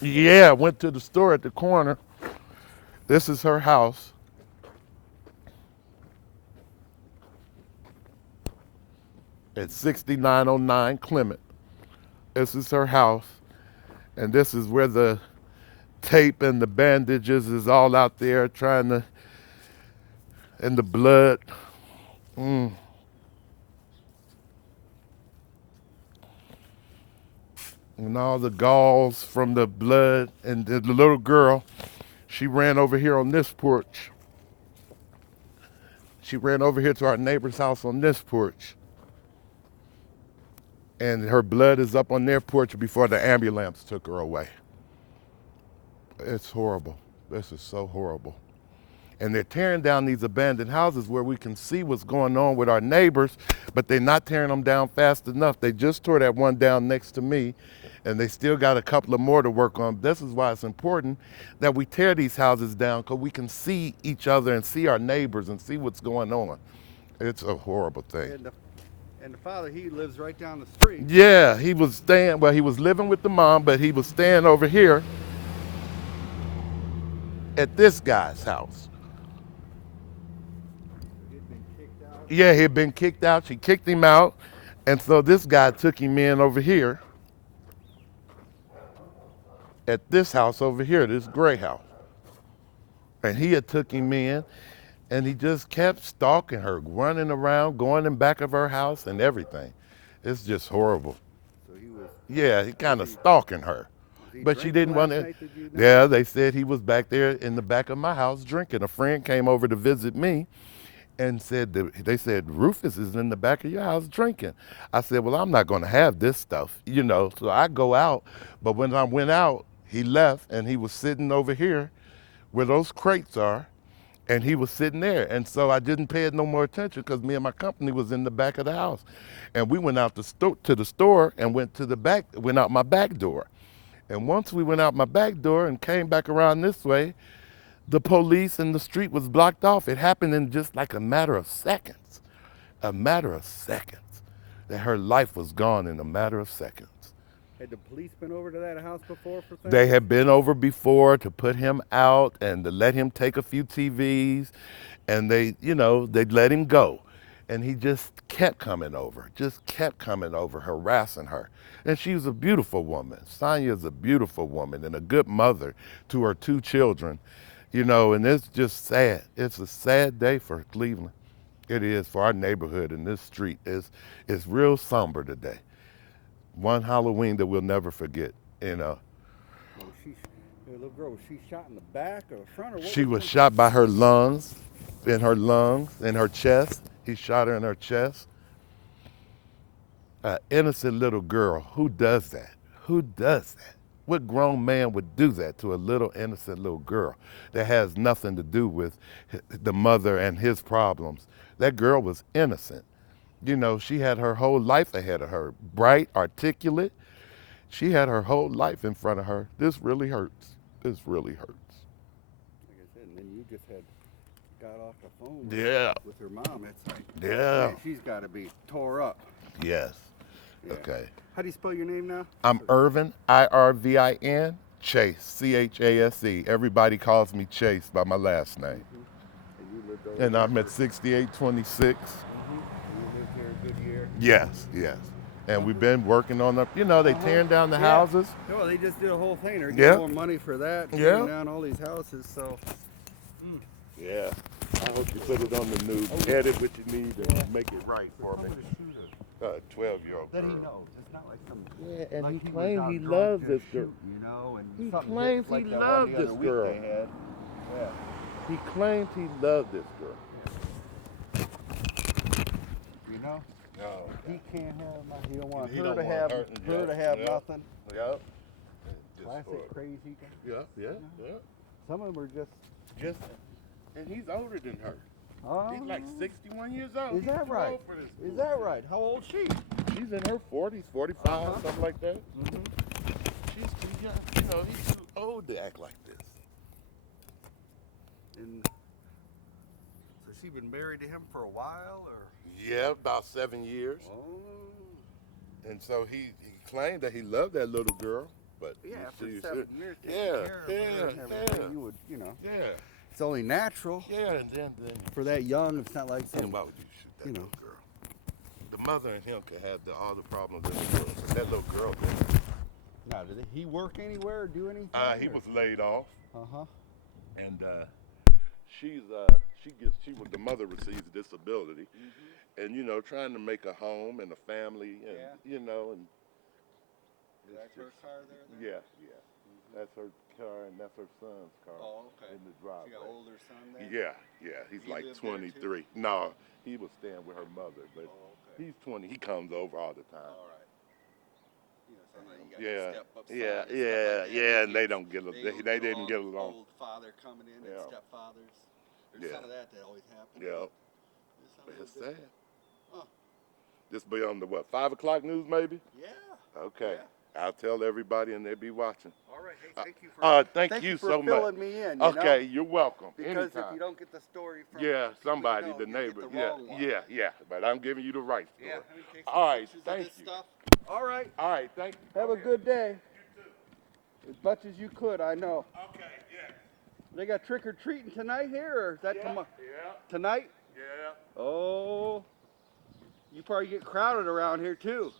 Yeah, went to the store at the corner. This is her house. At 6909 Clement. This is her house. And this is where the tape and the bandages is all out there trying to, and the blood. Mm. And all the galls from the blood. And the little girl, she ran over here on this porch. She ran over here to our neighbor's house on this porch. And her blood is up on their porch before the ambulance took her away. It's horrible. This is so horrible. And they're tearing down these abandoned houses where we can see what's going on with our neighbors, but they're not tearing them down fast enough. They just tore that one down next to me, and they still got a couple of more to work on. This is why it's important that we tear these houses down, because we can see each other and see our neighbors and see what's going on. It's a horrible thing. And the father, he lives right down the street. Yeah, he was staying, well, he was living with the mom, but he was staying over here at this guy's house. He'd been kicked out. Yeah, he'd been kicked out. She kicked him out. And so this guy took him in over here at this house over here, this gray house. And he had took him in, and he just kept stalking her, running around, going in back of her house and everything. It's just horrible. So he was. Yeah, he kind of stalking her. Was he But she drinking didn't want last to. night, did you know? Yeah, they said he was back there in the back of my house drinking. A friend came over to visit me and said, they said, Rufus is in the back of your house drinking. I said, well, I'm not going to have this stuff, you know. So I go out. But when I went out, he left, and he was sitting over here where those crates are, and he was sitting there. And so I didn't pay it no more attention because me and my company was in the back of the house. And we went out to the store and went out my back door. And once we went out my back door and came back around this way, the police and the street was blocked off. It happened in just like a matter of seconds. A matter of seconds. That her life was gone in a matter of seconds. Had the police been over to that house before for things? They had been over before to put him out and to let him take a few TVs, and they let him go. And he just kept coming over, harassing her. And she was a beautiful woman. Sonia's a beautiful woman and a good mother to her two children, and it's just sad. It's a sad day for Cleveland. It is for our neighborhood, and this street is real somber today. One Halloween that we'll never forget, The little girl, was she shot in the back or the front? Or what She was shot by her lungs, in her chest. He shot her in her chest. An innocent little girl. Who does that? Who does that? What grown man would do that to a little innocent little girl that has nothing to do with the mother and his problems? That girl was innocent. She had her whole life ahead of her. Bright, articulate. She had her whole life in front of her. This really hurts. This really hurts. Like I said, and then you just got off the phone with her mom. It's like, Yeah. man, she's got to be tore up. Yes. Yeah. Okay. How do you spell your name now? I'm Irvin, Irvin, Chase, Chase. Everybody calls me Chase by my last name. And you lived over And there I'm at for- 6826. You lived there a good year. Yes. And we've been working on they tearing down the houses. No, they just did a whole thing. They're Yeah. getting more money for that. Yeah. Tearing down all these houses. So Yeah. I hope you put it on the news. Edit what you need and make it right for me. 12-year-old that he girl. knows. It's not like some. Yeah, and like he was claims out he drunk loves to this girl. shoot, and He something claims just like he that loved one the this other week girl. they had. Yeah. He claims he loved this girl. You know, Oh, he can't have nothing. He don't want He her don't to want have her- her to have yeah. nothing. Yep. Classic crazy guy. Yeah. Some of them are just. And he's older than her. Oh, He's like 61 years old. Is He's that too right? old for this Is fool. that right? How old she? She's in her 40s, 45, something like that. Mm-hmm. She's too young. He's too old to act like this. And so she been married to him for a while, or? Yeah, about 7 years. Oh. And so he claimed that he loved that little girl, but Yeah, after you 7 should- years taking yeah, care of her and everything, yeah, you would, you know. yeah, It's only natural yeah, and then for that young. It's not like yeah, some, why would you shoot that you know. little girl? The mother and him could have all the problems in the world, but that little girl didn't. Now, did he work anywhere or do anything? He was laid off, Uh-huh. and the mother receives disability, and trying to make a home and a family, and and That's her car there? yeah, that's her car and that's her son's car Oh, okay. in the She driveway. got older son there? Yeah, he's He like lived there, too? 23. No, he was staying with her mother, but Oh, okay. he's 20. He comes over all the time. All right. You know, something you got Yeah, to step up yeah, son and yeah, stuff like that. yeah, and they kids, don't get they they didn't get along. Old father coming in Yeah. and stepfathers. There's Yeah. some of that always happens. Yeah, There's some of it's this- sad. Huh. This be on the what, 5 o'clock news maybe? Yeah. Okay, Yeah. I'll tell everybody and they'll be watching. All right. Hey, thank you for Thank you for so much. filling me in. You Okay, know? you're welcome. Because Anytime. if you don't get the story from Yeah, people somebody, you know, the you neighbor. get the Yeah, wrong one. yeah. But I'm giving you the right story. Yeah. Let me take All some right, pictures of thank this you. stuff. All right. All right, thank you. Have a good day. As much as you could, I know. Okay, yeah. They got trick or treating tonight here, or is that tomorrow? Yeah, Tonight? yeah. Oh, you probably get crowded around here too.